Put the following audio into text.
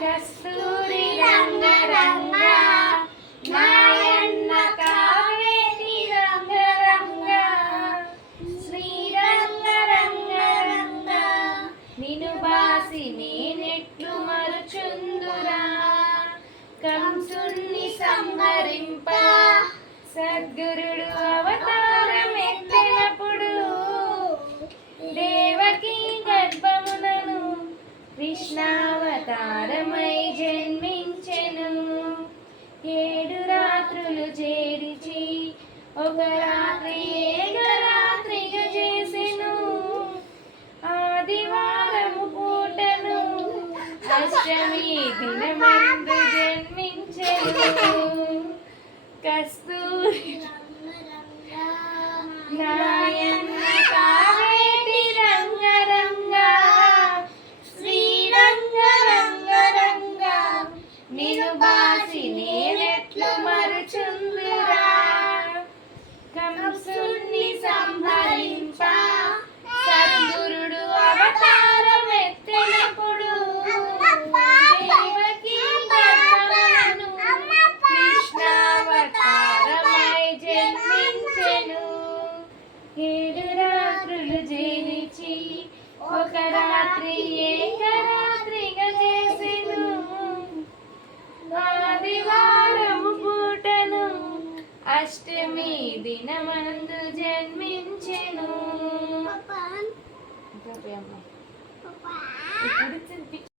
కస్తూరి రంగ రంగ నాయన్న కావేటి రంగ రంగ శ్రీరంగ రంగ రంగ నిను బాసి నేనెట్లు మరుచుందురా కంసుని సంహరింప సద్గురుడు అవతారం ఎత్తినప్పుడు దేవకి గర్భమునను కృష్ణావతారమై జన్మించెను 7 రాత్రులు చేరిచి ఒక రాత్రి ఏకరాత్రిగా చేసెను ఆదివారము పూటను అష్టమి దినమందు జన్మించెను కస్తూరి నాయన్న కావేటి రంగ రంగ శ్రీరంగ రంగ రంగ నిను బాసి నేనెట్లు మరుచుందురా కంసుని సంహరింప సద్గురుడు అవతారం ఎత్తినప్పుడు దేవకి గర్భమునను కృష్ణావతారమై జన్మించెను 7 రాత్రులు జనిచి ఒక రాత్రి ఏకరాత్రిగా చేసెను ఆదివారము పూటను అష్టమి దినమందు జన్మించెను. ఇప్పుడు